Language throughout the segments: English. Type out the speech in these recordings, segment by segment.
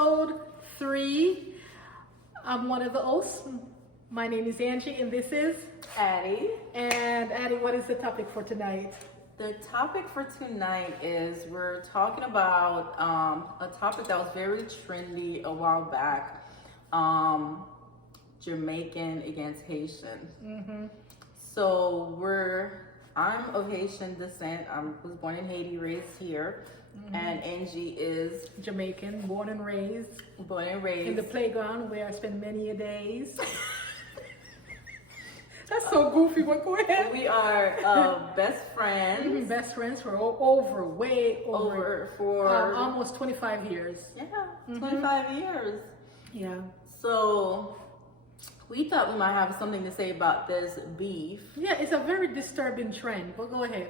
episode 3. I'm one of the hosts. My name is Angie, and this is Addie. And Addie, what is the topic for tonight? The topic for tonight is we're talking about a topic that was very trendy a while back, Jamaican against Haitian. Mm-hmm. So I'm of Haitian descent. I was born in Haiti, raised here. Mm-hmm. And Angie is Jamaican, born and raised. Born and raised. In the playground where I spend many a days. That's so goofy, but go ahead. We are best friends. Mm-hmm. Best friends for way over for almost 25 years. Yeah, 25 years. Yeah. So we thought we might have something to say about this beef. Yeah, it's a very disturbing trend, but go ahead.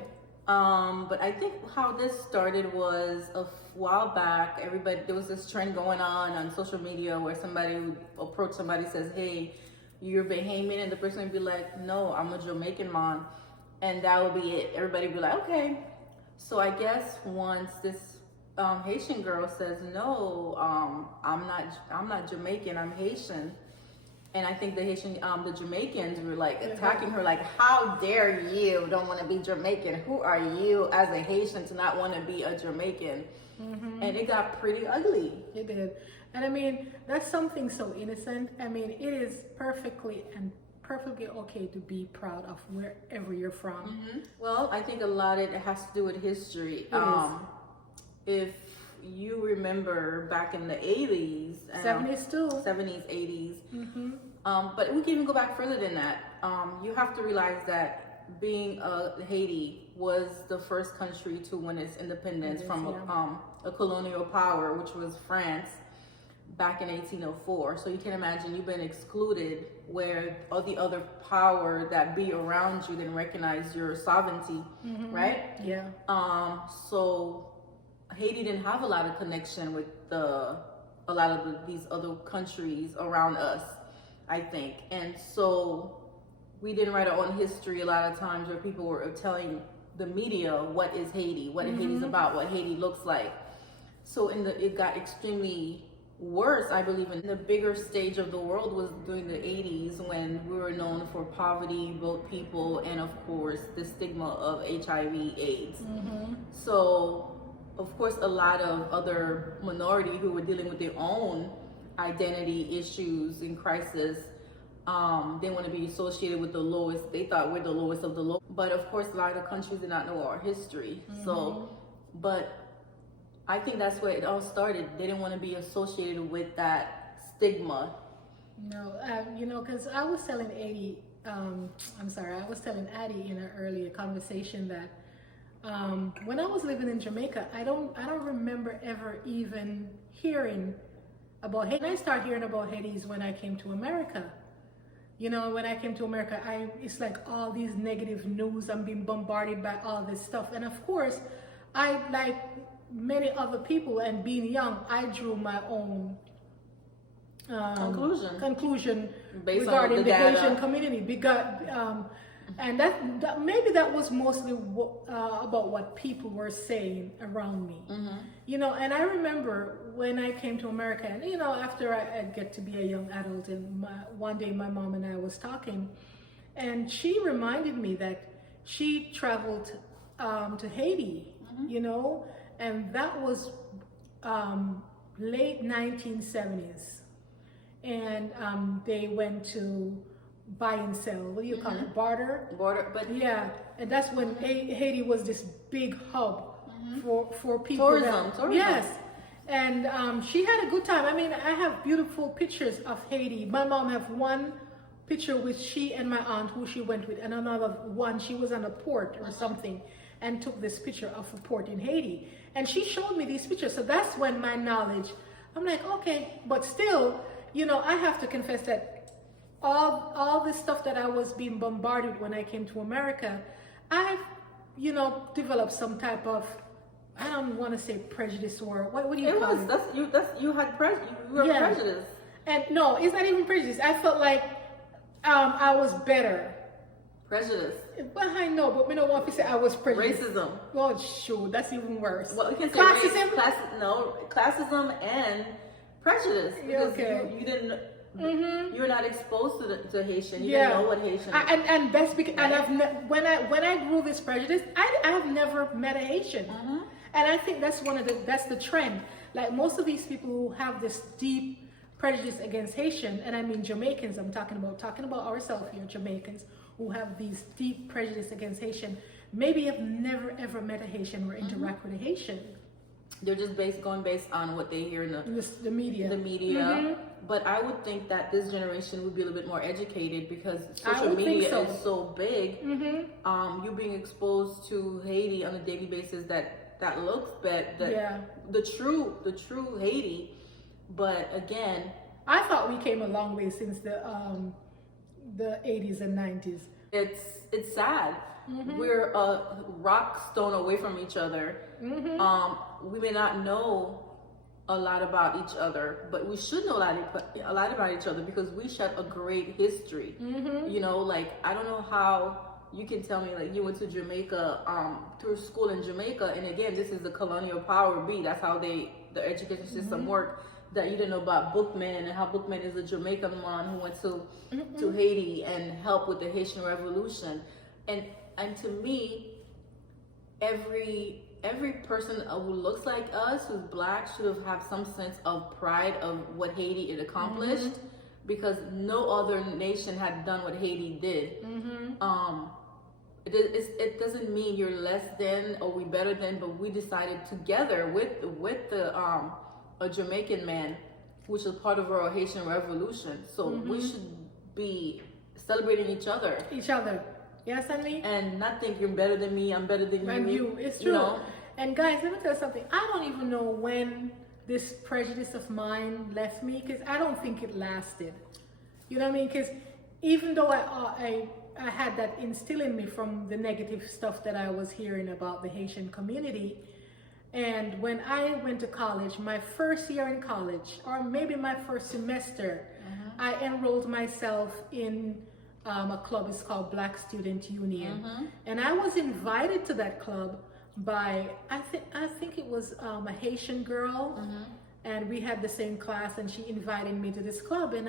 But I think how this started was a while back. There was this trend going on social media where somebody would approach somebody, says, "Hey, you're Bahamian," and the person would be like, "No, I'm a Jamaican man," and that would be it. Everybody would be like, "Okay." So I guess once this Haitian girl says, "No, I'm not Jamaican, I'm Haitian," and I think the Jamaicans were like attacking her, like, "How dare you don't want to be Jamaican? Who are you as a Haitian to not want to be a Jamaican?" Mm-hmm. And it got pretty ugly. It did. And I mean, that's something so innocent. I mean, it is perfectly okay to be proud of wherever you're from. Mm-hmm. Well, I think a lot of it has to do with history. If you remember back in the 80s, 70s too, 70s, 80s, mm-hmm. But we can even go back further than that. You have to realize that being Haiti was the first country to win its independence from a colonial power, which was France, back in 1804. So you can imagine you've been excluded, where all the other power that be around you didn't recognize your sovereignty, mm-hmm. right? Yeah. So Haiti didn't have a lot of connection with these other countries around us, I think. And so we didn't write our own history a lot of times, where people were telling the media what is Haiti, what mm-hmm. Haiti's about, what Haiti looks like. So it got extremely worse, I believe, in the bigger stage of the world was during the 80s, when we were known for poverty, broke people, and of course the stigma of HIV/AIDS. Mm-hmm. So of course a lot of other minority who were dealing with their own identity issues and crisis, they want to be associated with the lowest. They thought we're the lowest of the low, but of course a lot of the countries did not know our history. Mm-hmm. So, but I think that's where it all started. They didn't want to be associated with that stigma. No, because I was telling Addie in an earlier conversation that when I was living in Jamaica, I don't remember ever even hearing about Haiti. I started hearing about Haiti when I came to America. When I came to America, it's like all these negative news. I'm being bombarded by all this stuff, and of course, I like many other people, and being young, I drew my own conclusion based regarding on the data. Haitian community, because and that maybe that was mostly about what people were saying around me. Mm-hmm. And I remember when I came to America, and after I'd get to be a young adult, and one day my mom and I was talking, and she reminded me that she traveled to Haiti, mm-hmm. And that was late 1970s, and they went to buy and sell. What do you call it? Barter, but yeah. And that's when Haiti was this big hub mm-hmm. for people. Tourism. Yes. And she had a good time. I mean, I have beautiful pictures of Haiti. My mom have one picture with she and my aunt who she went with, and another one she was on a port or something, and took this picture of a port in Haiti. And she showed me these pictures. So that's when my knowledge, I'm like, okay, but still, I have to confess that all the stuff that I was being bombarded when I came to America, I've, developed some type of, I don't want to say prejudice, or what do you call it? You had prejudice. You were prejudiced. And no, it's not even prejudice. I felt like I was better. Prejudice. Well, I know, but we don't want to say I was prejudiced. Racism. Oh, sure, that's even worse. Well, we can say classism. Classism and prejudice because Okay. you didn't. Mm-hmm. You're not exposed to Haitian. You Yeah. didn't know what Haitian is. And that's because Right. and when I grew this prejudice, I have never met a Haitian, and I think that's that's the trend. Like most of these people who have this deep prejudice against Haitian, and I mean Jamaicans. I'm talking about ourselves here, Jamaicans who have these deep prejudice against Haitian. Maybe have never ever met a Haitian or interact with a Haitian. They're just going based on what they hear in The media. the media. But I would think that this generation would be a little bit more educated because social media is so big. You being exposed to Haiti on a daily basis that looks bad. The true Haiti. But again, I thought we came a long way since the 80s and 90s. it's sad. We're a rock stone away from each other. We may not know a lot about each other, but we should know a lot about each other because we share a great history. You know, like I don't know how you can tell me like you went to Jamaica through school in Jamaica, and again, this is the colonial power be. That's how the education system worked. That you didn't know about Bookman and how Bookman is a Jamaican man who went to Haiti and helped with the Haitian Revolution, and to me, every person who looks like us, who's black, should have some sense of pride of what Haiti had accomplished, because no other nation had done what Haiti did. It doesn't mean you're less than or we better than, but we decided together with a Jamaican man, which is part of our Haitian Revolution. So we should be celebrating each other. Yes, I mean? And not think you're better than me, I'm better than you. It's true. You know? And guys, let me tell you something. I don't even know when this prejudice of mine left me, because I don't think it lasted. You know what I mean? Because even though I had that instilled in me from the negative stuff that I was hearing about the Haitian community, and when I went to college, my first year in college, or maybe my first semester, I enrolled myself in a club. It's called Black Student Union, and I was invited to that club by I think it was a Haitian girl, and we had the same class, and she invited me to this club, and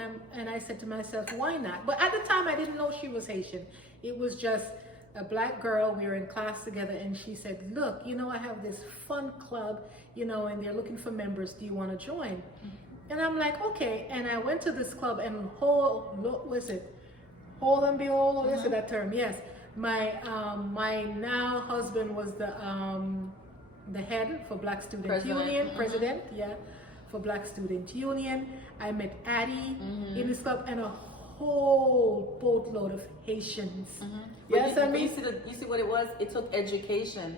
I said to myself, why not? But at the time, I didn't know she was Haitian. It was just a black girl. We were in class together, and she said, look, you know, I have this fun club, you know, and they're looking for members. Do you want to join? And I'm like, okay. And I went to this club, and hold and behold, what is it, that term? Yes. My now husband was the head for Black Student Union, president, for Black Student Union. I met Addie in this club, and a whole boatload of Haitians. Yes, I mean, you see what it was? It took education,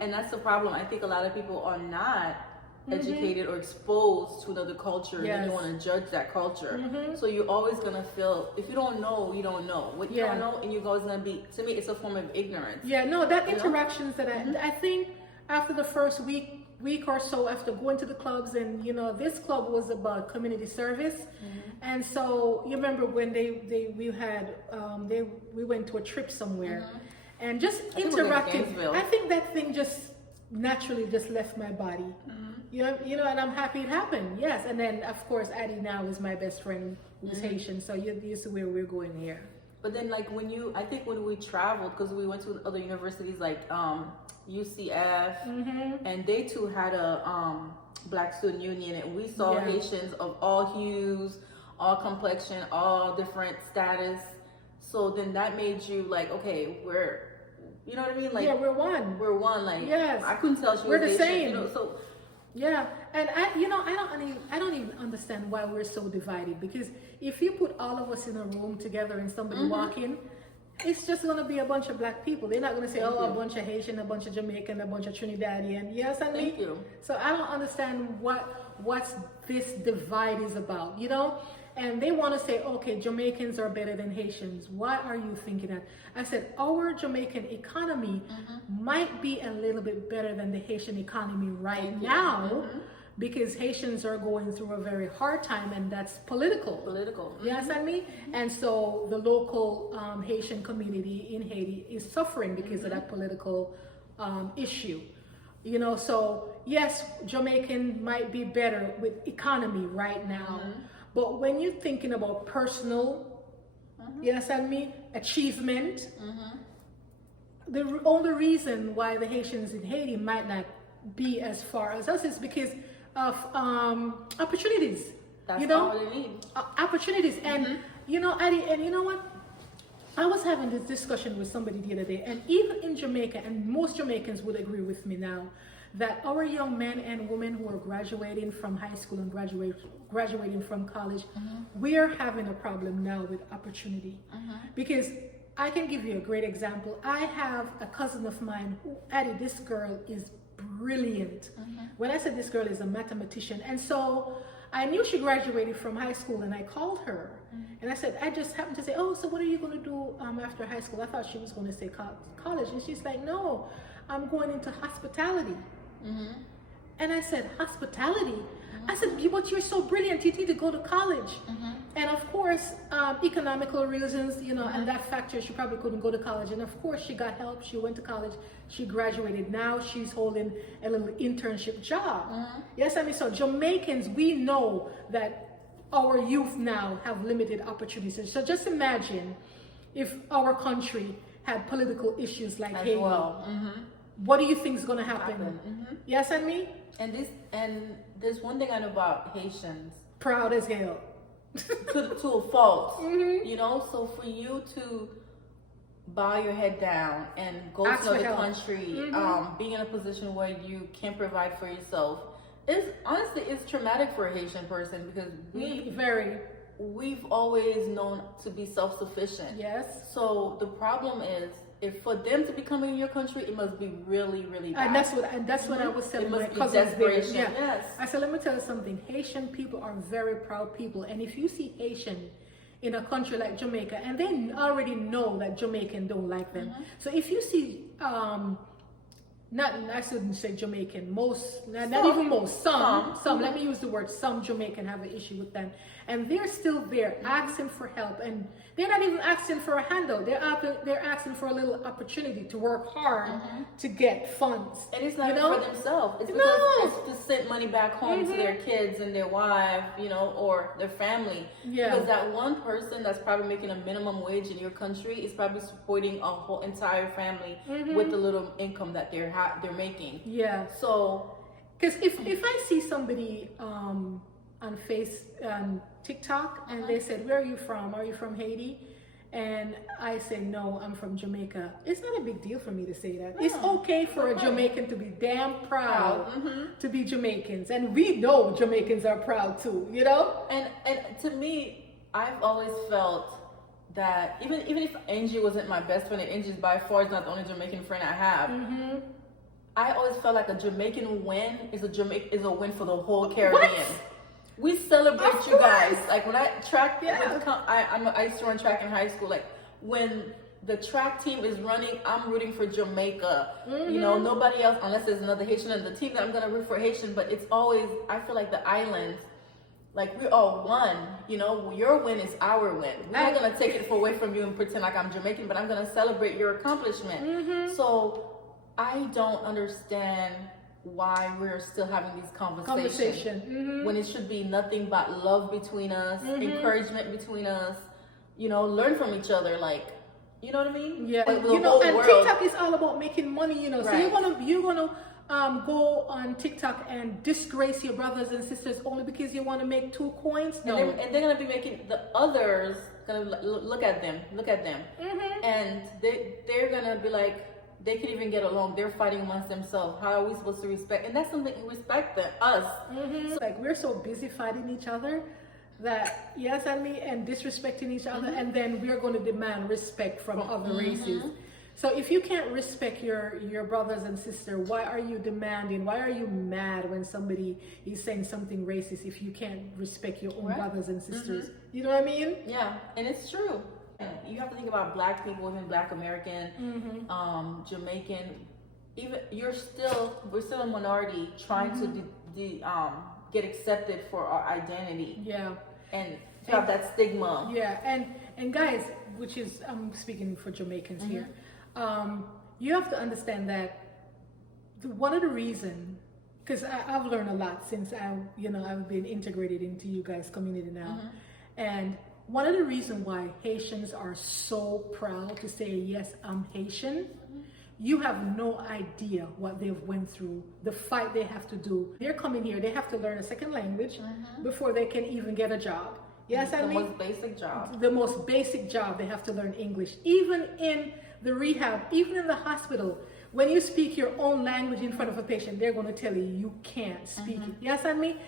and that's the problem. I think a lot of people are not educated or exposed to another culture, and then you want to judge that culture. So you're always gonna feel, if you don't know, you don't know. What you don't know, and you're always gonna be. To me, it's a form of ignorance. Yeah, no, that interactions that I think after the first week or so after going to the clubs, and you know, this club was about community service, and so you remember when we went to a trip somewhere, and just interacting. I think that thing just naturally just left my body. You know, and I'm happy it happened. Yes, and then of course Addie now is my best friend who's Haitian, so you see where we're going here. But then, like I think when we traveled, because we went to other universities like UCF, and they too had a Black Student Union, and we saw Haitians of all hues, all complexion, all different status. So then that made you like, okay, you know what I mean? Like, we're one. We're one. Like, yes, I couldn't tell she we're was the Haitian, same. you know, so. Yeah, and I don't even understand why we're so divided, because if you put all of us in a room together and somebody walk in, it's just gonna be a bunch of black people. They're not gonna say, a bunch of Haitian, a bunch of Jamaican, a bunch of Trinidadian. Yes, I mean. Thank you. So I don't understand what's this divide is about, you know? And they want to say, okay, Jamaicans are better than Haitians. Why are you thinking that? I said, our Jamaican economy might be a little bit better than the Haitian economy right now, because Haitians are going through a very hard time, and that's political. Yes, I mean? And so the local Haitian community in Haiti is suffering because of that political issue. You know, so yes, Jamaican might be better with economy right now, but when you're thinking about personal, you understand me, achievement, the only reason why the Haitians in Haiti might not be as far as us is because of opportunities. That's you know, all they need. Opportunities, and you know, and you know what? I was having this discussion with somebody the other day, and even in Jamaica, and most Jamaicans would agree with me now, that our young men and women who are graduating from high school and graduating from college, we are having a problem now with opportunity. Because I can give you a great example. I have a cousin of mine who, Addie, this girl is brilliant. When I said this girl is a mathematician, and so I knew she graduated from high school, and I called her and I said, I just happened to say, oh, so what are you going to do after high school? I thought she was going to say college, and she's like, no, I'm going into hospitality. And I said, hospitality? I said, but you're so brilliant, you need to go to college. And of course, economical reasons, you know, and that factor, she probably couldn't go to college. And of course, she got help. She went to college. She graduated. Now she's holding a little internship job. Yes, I mean, so Jamaicans, we know that our youth now have limited opportunities. So just imagine if our country had political issues like Haiti. Well. What do you think is going to happen? Yes, I mean? And there's one thing I know about Haitians. Proud as hell. to a fault. You know, so for you to bow your head down and go Ask to for another help. country, being in a position where you can't provide for yourself, is honestly, it's traumatic for a Haitian person, because we've always known to be self-sufficient. Yes. So the problem is, if for them to be coming in your country, it must be really, really bad. And that's what I was telling It my must be cousins there. desperation. Yeah. Yes. I said, let me tell you something. Haitian people are very proud people, and if you see Haitian in a country like Jamaica, and they already know that Jamaican don't like them. So if you see, I shouldn't say Jamaican, not even most, some, let me use the word, some Jamaican have an issue with them. And they're still there asking for help, and they're not even asking for a handout. They're asking for a little opportunity to work hard to get funds. And it's not even for themselves. It's because it's to send money back home to their kids and their wife, you know, or their family. Yeah. Because that one person that's probably making a minimum wage in your country is probably supporting a whole entire family with the little income that they're making. Yeah. So, because if I see somebody on TikTok, and they said, where are you from? Are you from Haiti? And I say, no, I'm from Jamaica. It's not a big deal for me to say that. It's okay for a Jamaican to be damn proud to be Jamaicans. And we know Jamaicans are proud too, you know? and to me, I've always felt that even if Angie wasn't my best friend, and Angie's by far not the only Jamaican friend I have, I always felt like a Jamaican win is a win for the whole Caribbean. What? We celebrate Of you guys. course. Like when I I used to run track in high school. Like when the track team is running, I'm rooting for Jamaica. You know, nobody else, unless there's another Haitian on the team, that I'm gonna root for Haitian. But it's always, I feel like the islands, like we're all one. You know, your win is our win. We're not gonna take it away from you and pretend like I'm Jamaican, but I'm gonna celebrate your accomplishment. So I don't understand why we're still having these conversations when it should be nothing but love between us, encouragement between us, you know, learn from each other, like, you know what I mean? Yeah. Like, You know, and world. TikTok is all about making money, you know. So you're gonna go on TikTok and disgrace your brothers and sisters only because you want to make 2 coins? No. And they're gonna be making the others gonna look at them, and they're gonna be like, they can even get along. They're fighting amongst themselves. How are we supposed to respect? And that's something, respect us. So, like, we're so busy fighting each other that, yes, and disrespecting each other, and then we're going to demand respect from other races. So if you can't respect your brothers and sisters, why are you demanding? Why are you mad when somebody is saying something racist if you can't respect your own brothers and sisters? You know what I mean? Yeah, and it's true. You have to think about Black people, even Black American, Jamaican. Even we're still a minority trying to get accepted for our identity. Yeah, and to have that stigma. Yeah, and guys, which is, I'm speaking for Jamaicans here. You have to understand that one of the reasons, because I've learned a lot since I've been integrated into you guys' community now, and one of the reasons why Haitians are so proud to say, yes, I'm Haitian, you have no idea what they've went through, the fight they have to do. They're coming here, they have to learn a second language before they can even get a job. Yes, the most basic job. The most basic job, they have to learn English. Even in the rehab, even in the hospital, when you speak your own language in front of a patient, they're going to tell you you can't speak it. Yes, I mean,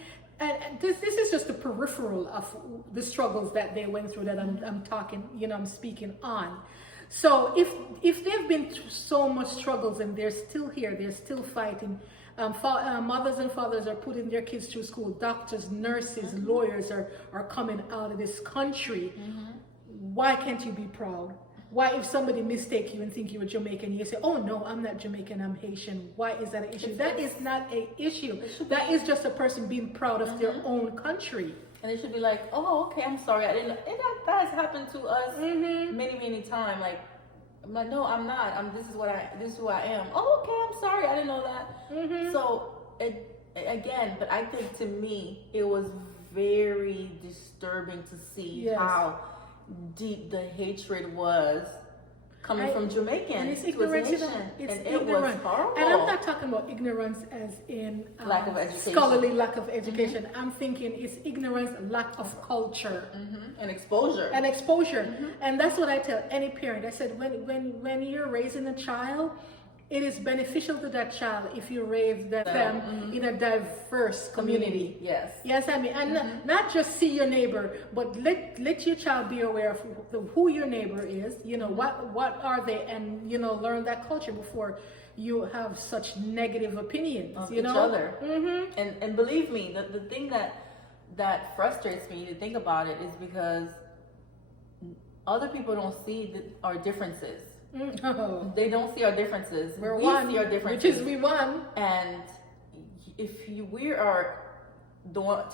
and this is just the peripheral of the struggles that they went through that I'm talking, I'm speaking on. So if they've been through so much struggles and they're still here, they're still fighting. Mothers and fathers are putting their kids through school. Doctors, nurses, lawyers are coming out of this country. Why can't you be proud? Why, if somebody mistake you and think you're Jamaican, you say, oh no, I'm not Jamaican, I'm Haitian. Why is that an issue? That is not an issue. That is just a person being proud of their own country. And it should be like, oh, okay, I'm sorry, I didn't know. And that has happened to us many times. Like, I'm like, no, I'm not. This is who I am. Oh, okay, I'm sorry, I didn't know that. So again, but I think to me, it was very disturbing to see how deep the hatred was coming from Jamaicans. And it's ignorance. It was horrible. And I'm not talking about ignorance as in lack of education. Scholarly lack of education. I'm thinking it's ignorance, lack of culture. And exposure. And that's what I tell any parent. I said, when you're raising a child, it is beneficial to that child if you raise them in a diverse community. Yes, I mean, and not just see your neighbor, but let your child be aware of who your neighbor is. What are they, and learn that culture before you have such negative opinions of each other. And believe me, the thing that frustrates me to think about it is because other people don't see our differences. They don't see our differences. We see our differences. Which is we won. And if we are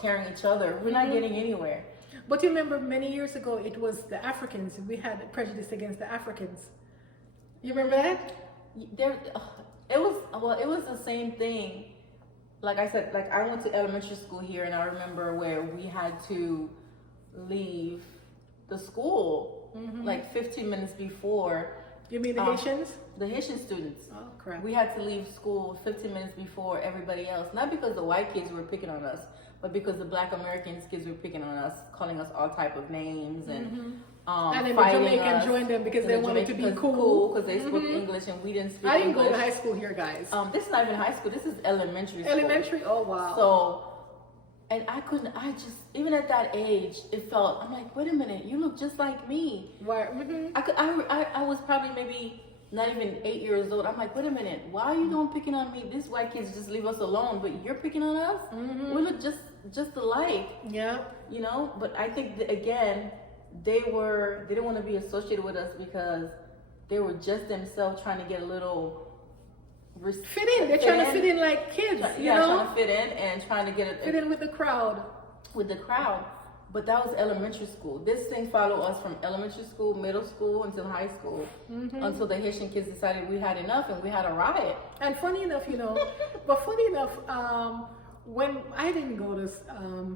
tearing each other, we're not getting anywhere. But you remember many years ago, it was the Africans. We had prejudice against the Africans. You remember that? It was the same thing. Like I said, like I went to elementary school here, and I remember where we had to leave the school like 15 minutes before. You mean the Haitians? The Haitian students. Oh, correct. We had to leave school 15 minutes before everybody else. Not because the white kids were picking on us, but because the Black Americans kids were picking on us, calling us all type of names and then the Jamaican joined them because they wanted to be cool because they spoke English and we didn't speak English. I didn't go to high school here, guys. This is not even high school. This is elementary school. Elementary? Oh, wow. So, and even at that age, I'm like, wait a minute, you look just like me. Right. I was probably maybe not even 8 years old. I'm like, wait a minute, why are you don't picking on me? These white kids just leave us alone, but you're picking on us? We look just alike. Yeah. But I think that, again, they didn't want to be associated with us because they were just themselves trying to get a little fit in. They're trying to fit in like kids, trying to fit in and trying to fit in with the crowd. But that was elementary school. This thing followed us from elementary school, middle school, until high school, until the Haitian kids decided we had enough and we had a riot. And funny enough, when I didn't go to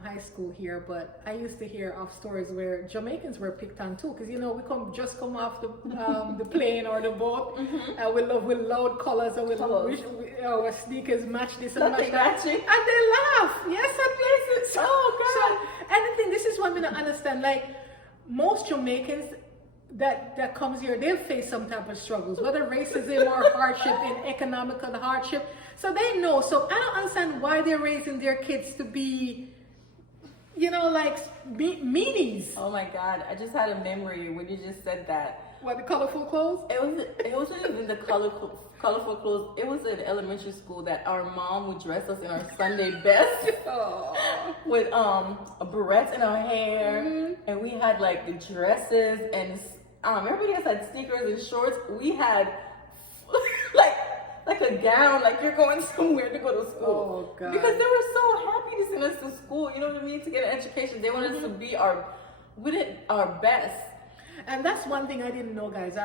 high school here, but I used to hear of stories where Jamaicans were picked on too, because we come off the plane or the boat, with loud colors and our sneakers match this and match that, and they laugh. Yes, and yes. So, and the thing, this is what I don't understand. Like most Jamaicans that comes here, they'll face some type of struggles, whether racism or hardship, in economical hardship. So they know. So I don't understand why they're raising their kids to be, like meanies. Oh my God! I just had a memory when you just said that. What, the colorful clothes? It wasn't even the colorful clothes. It was in elementary school that our mom would dress us in our Sunday best with barrettes in our hair, and we had like the dresses, and everybody else had sneakers and shorts. We had like a gown, like you're going somewhere to go to school. Oh, God. Because they were so happy to send us to school, you know what I mean, to get an education. They wanted us to be our best. And that's one thing I didn't know, guys.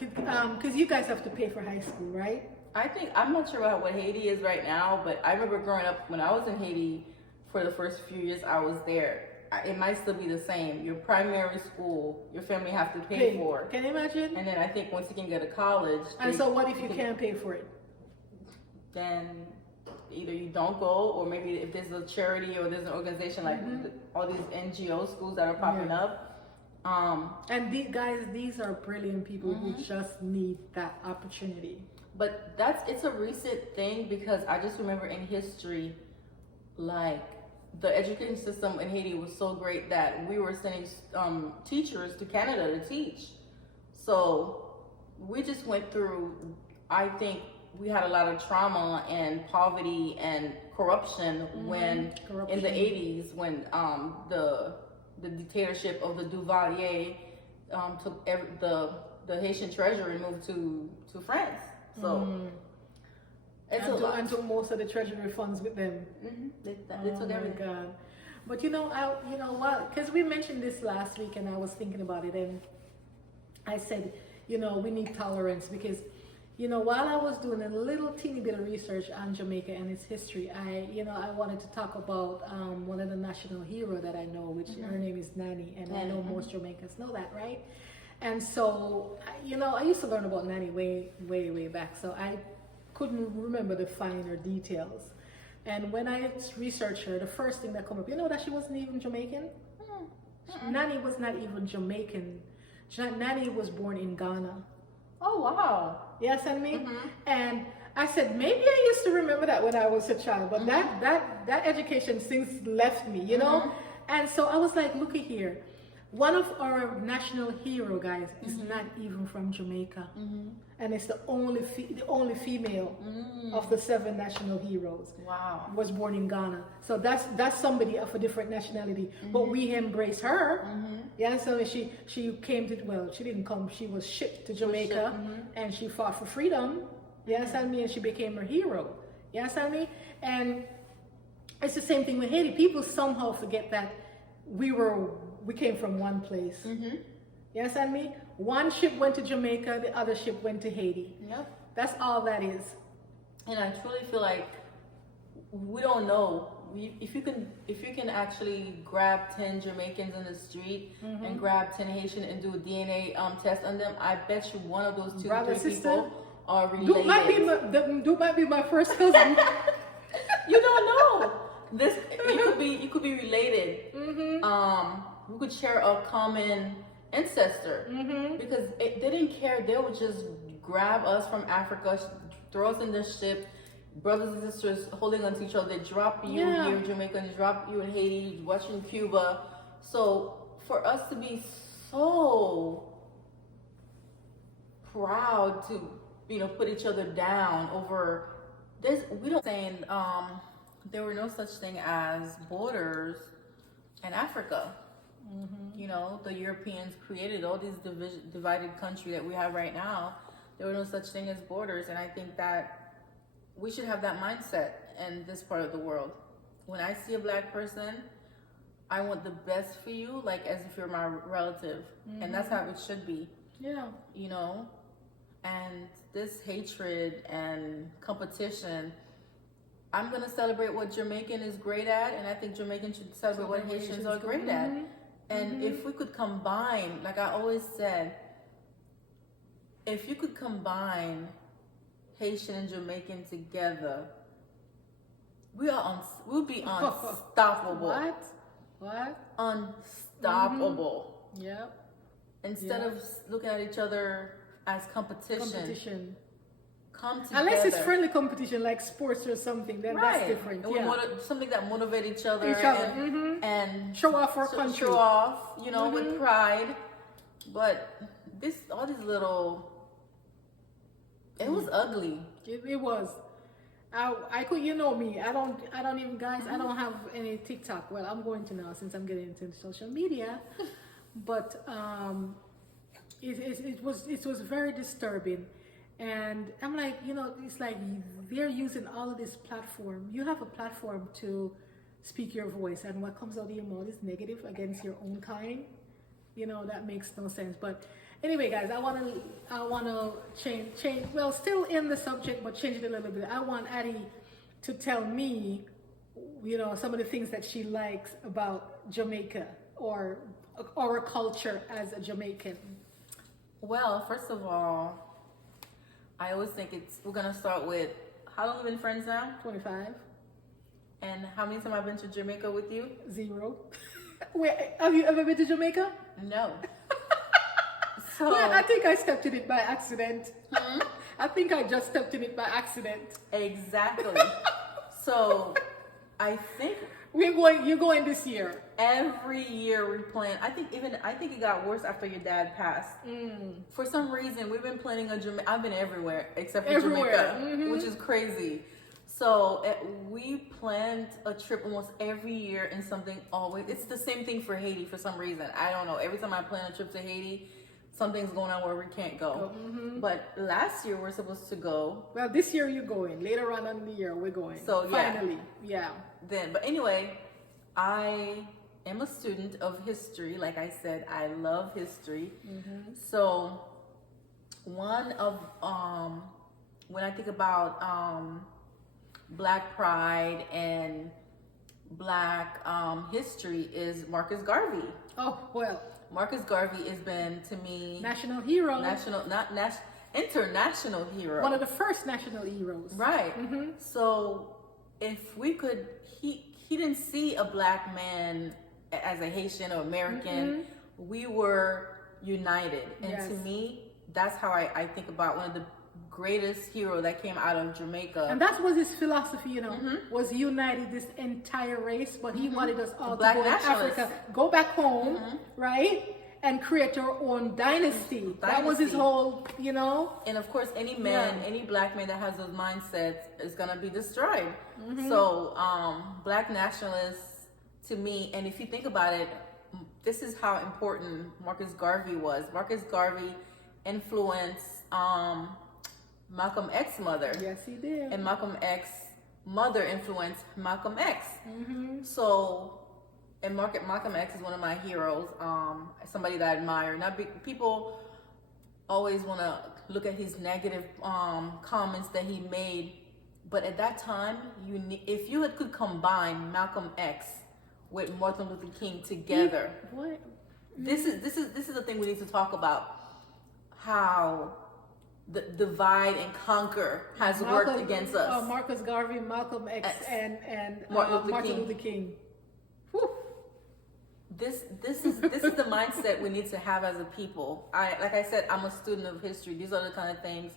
Because you guys have to pay for high school, right? I think I'm not sure about what Haiti is right now, but I remember growing up when I was in Haiti for the first few years I was there. It might still be the same. Your primary school, your family have to pay for. Can you imagine? And then I think once you can go to college. And so what if you can't pay for it? Then either you don't go, or maybe if there's a charity or there's an organization like all these NGO schools that are popping up. And these are brilliant people who just need that opportunity. But it's a recent thing, because I just remember in history, like the education system in Haiti was so great that we were sending teachers to Canada to teach. So we just went through, I think we had a lot of trauma and poverty and corruption when in the 80s, when the dictatorship of the Duvalier took the Haitian treasury and moved to France. So it's a lot. And took most of the treasury funds with them. They took everything. God. But you know what? Because we mentioned this last week, and I was thinking about it, and I said, we need tolerance, because while I was doing a little teeny bit of research on Jamaica and its history, I wanted to talk about one of the national hero that I know, which her name is Nanny, and I know most Jamaicans know that, right? And so, I used to learn about Nanny way, way, way back, so I couldn't remember the finer details. And when I researched her, the first thing that came up, that she wasn't even Jamaican? Nanny was not even Jamaican. Nanny was born in Ghana. Oh, wow. Yes, and me. And I said, maybe I used to remember that when I was a child, but that education since left me, And so I was like, looky here. One of our national hero guys is not even from Jamaica, and it's the only female of the 7 national heroes. Wow, was born in Ghana. So that's somebody of a different nationality. But we embrace her. Yeah, so she came to she didn't come. She was shipped to Jamaica, and she fought for freedom. Yes, I mean, and she became her hero. Yes, I mean, and it's the same thing with Haiti. People somehow forget that we came from one place. Yes, I mean, one ship went to Jamaica, the other ship went to Haiti. Yep. That's all that is. And I truly feel like we don't know. If you can actually grab 10 Jamaicans in the street and grab 10 Haitian and do a DNA test on them, I bet you one of those 2 or 3 people are related. Duke might be my first cousin. You don't know. You could be related. We could share a common ancestor, because they didn't care. They would just grab us from Africa, throw us in the ship, brothers and sisters holding on to each other. They drop you here in Jamaica, and drop you in Haiti, watching Cuba. So for us to be so proud to put each other down over this, we don't saying there were no such thing as borders in Africa. The Europeans created all these divided country that we have right now. There were no such thing as borders, and I think that we should have that mindset in this part of the world. When I see a black person, I want the best for you, like as if you're my relative, and that's how it should be. Yeah. And this hatred and competition, I'm gonna celebrate what Jamaican is great at, and I think Jamaicans should celebrate what Haitians are great at. And if we could combine, like I always said, if you could combine Haitian and Jamaican together, we'll be unstoppable. What? Unstoppable. Yep. Instead of looking at each other as competition. Come together. Unless it's friendly competition like sports or something, then that's different. And something that motivate each other, and show off our country. Show off, with pride. But all these little, it was ugly. It was. I could, me. I don't even, guys. I don't have any TikTok. Well, I'm going to now since I'm getting into social media. But it was very disturbing. And I'm like, it's like they're using all of this platform. You have a platform to speak your voice, and what comes out of your mouth is negative against your own kind. You know, that makes no sense. But anyway, guys, I wanna change. Well, still in the subject, but change it a little bit. I want Addie to tell me, you know, some of the things that she likes about Jamaica or our culture as a Jamaican. Well, first of all, I always think we're gonna start with, how long have we been friends now? 25. And how many times I've been to Jamaica with you? 0. Wait, have you ever been to Jamaica? No. So Well, I think I stepped in it by accident. I think I just stepped in it by accident. exactly. So I think You're going this year. every year we plan. I think it got worse after your dad passed. For some reason, we've been planning a Jamaica. I've been everywhere except for Everywhere. Jamaica, which is crazy. So we planned a trip almost every year, and something always. It's the same thing for Haiti for some reason. I don't know. Every time I plan a trip to Haiti, something's going on where we can't go. But last year we're supposed to go. Well, this year you're going. Later on in the year we're going. So, yeah. Finally, yeah. But anyway, I am a student of history. Like I said, I love history. So one of when I think about Black pride and Black history is Marcus Garvey. Oh well, Marcus Garvey has been, to me, national hero. international hero. One of the first national heroes. Right. So if we could, he didn't see a Black man as a Haitian or American. We were united. And Yes. to me, that's how I think about one of the greatest hero that came out of Jamaica. And that was his philosophy, you know, was united this entire race, but he wanted us all to Black go to nationalists. Africa, go back home, right? And create our own dynasty. That was his Dynasty. whole, you know. And of course, any man, any Black man that has those mindsets is gonna be destroyed. So, Black nationalists, to me, and if you think about it, this is how important Marcus Garvey was. Marcus Garvey influenced Malcolm X's mother, Yes, he did. and Malcolm X's mother influenced Malcolm X. So, and Malcolm X is one of my heroes. Somebody that I admire. People always want to look at his negative comments that he made, but at that time, if you could combine Malcolm X with Martin Luther King together, What? this is the thing we need to talk about. How the divide and conquer has worked against us. Marcus Garvey, Malcolm X, and Martin Luther King. Whew. This is the mindset we need to have as a people. Like I said, I'm a student of history. These are the kind of things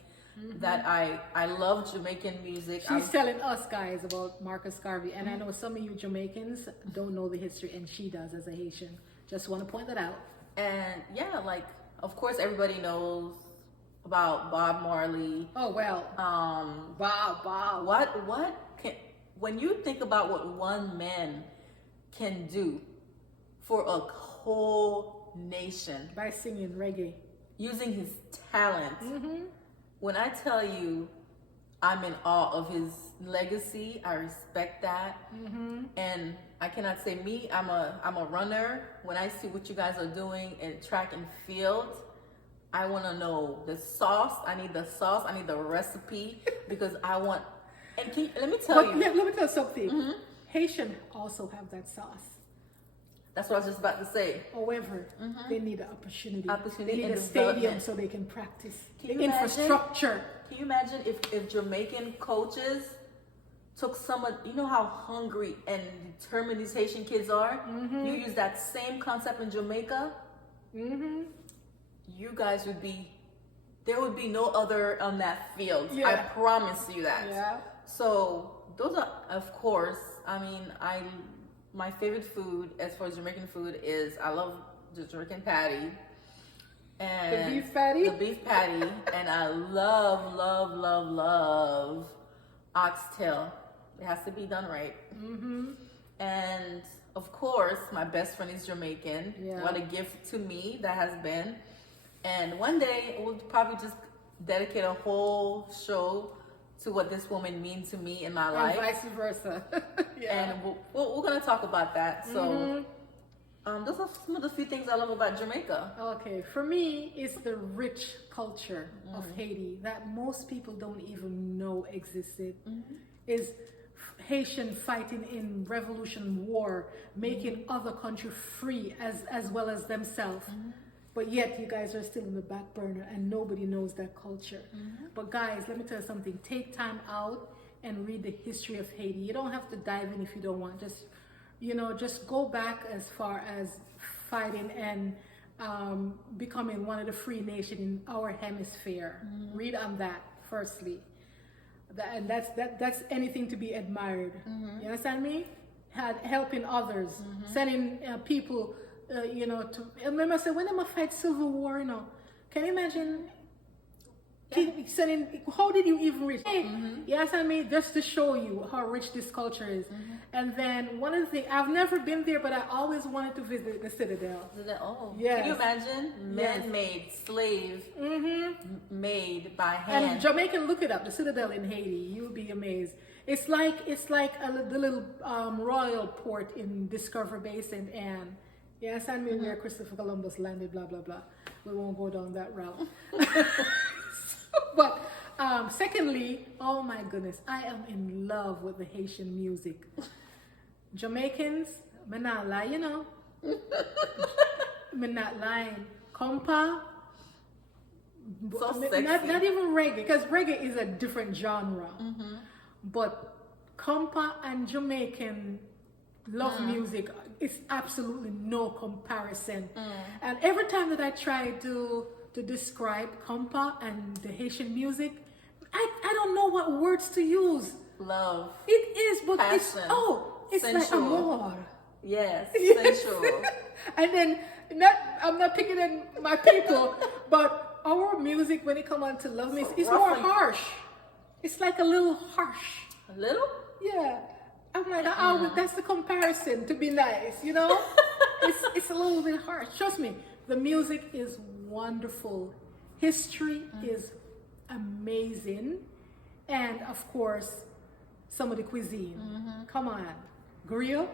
that I love. Jamaican music. She's telling us guys about Marcus Garvey, and I know some of you Jamaicans don't know the history, and she does as a Haitian. Just want to point that out. And yeah, like, of course everybody knows about Bob Marley. Oh well. Bob. What can, when you think about what one man can do for a whole nation By singing reggae. using his talent. When I tell you I'm in awe of his legacy, I respect that. And I cannot say me, I'm a runner. When I see what you guys are doing in track and field, I want to know the sauce. I need the sauce. I need the recipe, because I want. And let me tell you. Let me tell you something. Haitian also have that sauce. That's what I was just about to say. However, they need an opportunity. Opportunity They need and a stadium development. so they can practice. Can The you infrastructure. Can you imagine if Jamaican coaches took some of, you know how hungry and determined these Haitian kids are? You use that same concept in Jamaica, you guys would be, there would be no other on that field. Yeah. I promise you that. Yeah. So those are, of course, I mean, my favorite food as far as Jamaican food is, I love the Jamaican patty. And The beef patty? The beef patty. And I love, love, love, love oxtail. It has to be done right. And of course, my best friend is Jamaican. Yeah. What a gift to me that has been. And one day we'll probably just dedicate a whole show to what this woman means to me in my And life. vice versa. Yeah. And we're going to talk about that. So Those are some of the few things I love about Jamaica. Okay, for me, it's the rich culture of Haiti that most people don't even know existed. Is Haitian fighting in revolution war, making other country free as well as themselves. But yet you guys are still in the back burner and nobody knows that culture. But guys, let me tell you something. Take time out and read the history of Haiti. You don't have to dive in if you don't want. Just, just go back as far as fighting and becoming one of the free nations in our hemisphere. Read on that firstly. And that's anything to be admired. You understand me? Helping others, sending people, to. I remember I said, when am I fight civil war? Can you imagine? Sending, how did you even reach? Hey, you understand me? Just to show you how rich this culture is. And then one of the things, I've never been there, but I always wanted to visit the Citadel. Oh, yes. Can you imagine? Man-made, slave, made by hand. And Jamaican, look it up, the Citadel in Haiti. You'll be amazed. It's like the little royal port in Discover Basin, and you understand me? Where Christopher Columbus landed, blah blah blah. We won't go down that route. But secondly, oh my goodness, I am in love with the Haitian music. Jamaicans, me not lie, me not lying. Compa, So sexy. not even reggae, because reggae is a different genre. But compa and Jamaican love music is absolutely no comparison. And every time that I try to describe compa and the Haitian music, I don't know what words to use. Love. It is, but Passion. it's like Sensual. amor. Yes, Yes. sensual. And then I'm not picking on my people, but our music when it comes on to love me, it's more rough. harsh. It's like a little harsh. A little? Yeah. I'm like, that's the comparison to be nice, it's a little bit harsh. Trust me, the music is wonderful. History is amazing. And of course, some of the cuisine. Come on. Griot.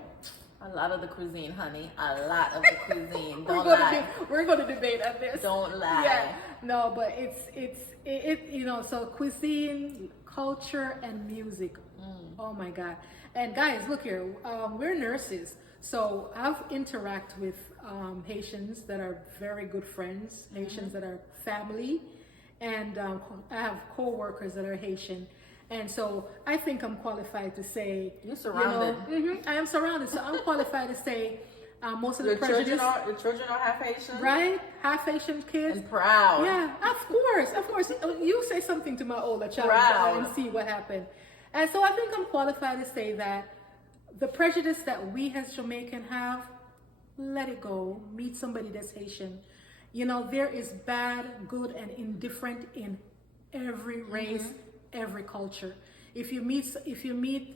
A lot of the cuisine, honey. A lot of the cuisine. Don't lie. We're going to debate on this. Don't lie. Yeah. No, but it's so cuisine, culture, and music. Oh my God. And guys, look here. We're nurses. So I've interacted with Haitians that are very good friends, Haitians that are family, and I have co-workers that are Haitian. And so I think I'm qualified to say, You're surrounded. I am surrounded. So I'm qualified to say most of the Your prejudice. children are half Haitian? Right? Half Haitian kids. And proud. Yeah, of course. You say something to my older child Proud. and see what happened. And so I think I'm qualified to say that the prejudice that we as Jamaican have, let it go. Meet somebody that's Haitian. There is bad, good, and indifferent in every race, every culture. If you meet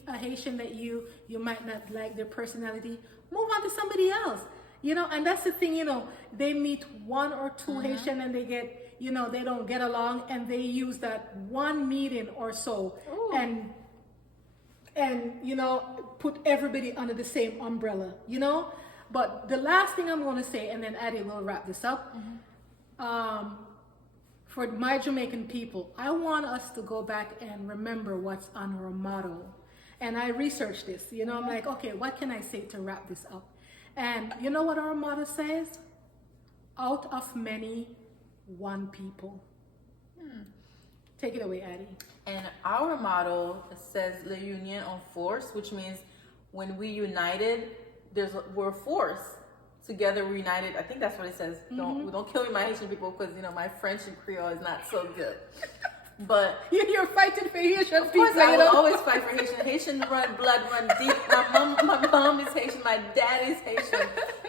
a Haitian that you might not like their personality, move on to somebody else. And that's the thing, they meet one or two Haitian and they get, they don't get along, and they use that one meeting or so and put everybody under the same umbrella, But the last thing I'm going to say, and then Addie will wrap this up, for my Jamaican people, I want us to go back and remember what's on our motto. And I researched this, I'm like, okay, what can I say to wrap this up? And you know what our motto says? Out of many, one people. Take it away, Addie. And our motto says "La Union en Force," which means when we united, we're a force. Together we're united. I think that's what it says. Don't kill me, my Haitian people, because my French and Creole is not so good. But you're fighting for Haitian of people. course, I will always fight for Haitian. Haitian blood run deep. My mom is Haitian. My dad is Haitian,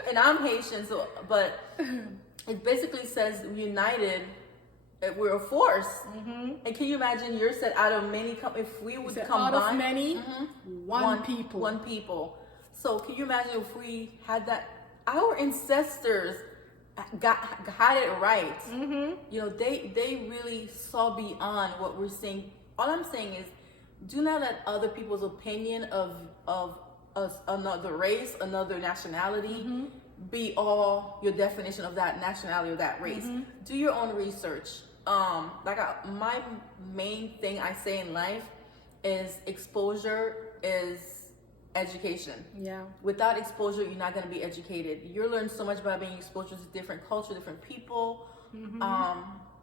and I'm Haitian. So, but it basically says united. We're a force. And can you imagine? You said out of many. If we would combine, out of many, one people. One people. So can you imagine if we had that? Our ancestors had it right. They really saw beyond what we're saying. All I'm saying is, do not let other people's opinion of us, another race, another nationality, be all your definition of that nationality or that race. Do your own research. My main thing I say in life is exposure is education. Yeah. Without exposure, you're not going to be educated. You'll learn so much by being exposed to different culture, different people.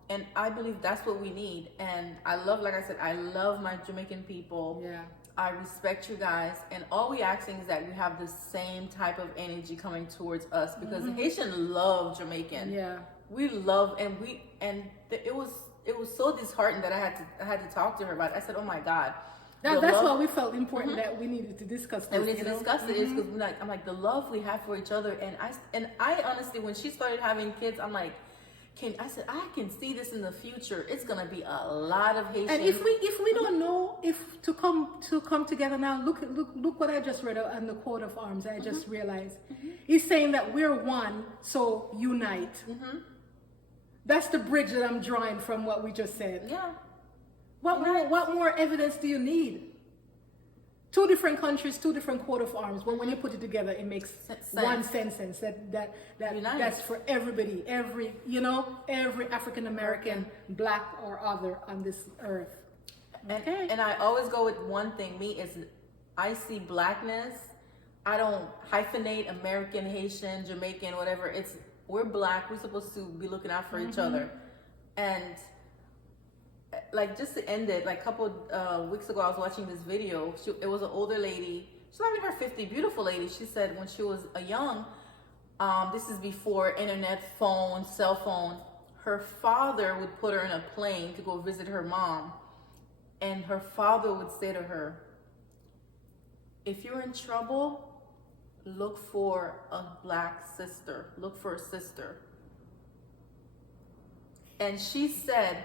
And I believe that's what we need. And I love, like I said, I love my Jamaican people. Yeah. I respect you guys. And all we asking is that you have the same type of energy coming towards us, because Haitian love Jamaican. Yeah. We love, it was so disheartening that I had to talk to her about it. I said, oh my God. That's why we felt important that we needed to discuss this. And we need to discuss it is because I'm like, the love we have for each other. And I honestly, when she started having kids, I'm like, I said, I can see this in the future. It's gonna be a lot of Haitians. And if we don't know if to come together now, look what I just read on the coat of arms. I just realized he's saying that we're one, so unite. That's the bridge that I'm drawing from what we just said. Yeah. What more evidence do you need? Two different countries, two different coat of arms. But when you put it together, it makes one sentence that's for everybody, every African American, black or other on this earth. Okay. And I always go with one thing. I see blackness. I don't hyphenate American, Haitian, Jamaican, whatever. We're black. We're supposed to be looking out for each other. And like, just to end it, like a couple weeks ago, I was watching this video. It was an older lady. She's not even 50, beautiful lady. She said when she was young, this is before internet, phone, cell phone, her father would put her in a plane to go visit her mom. And her father would say to her, if you're in trouble, look for a black sister. Look for a sister. And she said,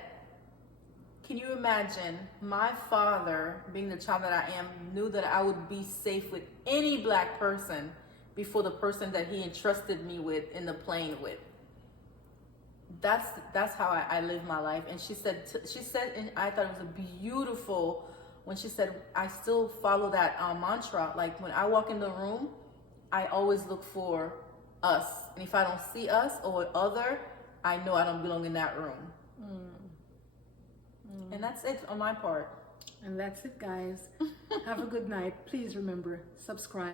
can you imagine my father, being the child that I am, knew that I would be safe with any black person before the person that he entrusted me with in the plane with. That's how I live my life. And she said, and I thought it was a beautiful, when she said, I still follow that mantra. Like, when I walk in the room, I always look for us. And if I don't see us or other, I know I don't belong in that room. And that's it on my part. And that's it, guys. Have a good night. Please remember, subscribe.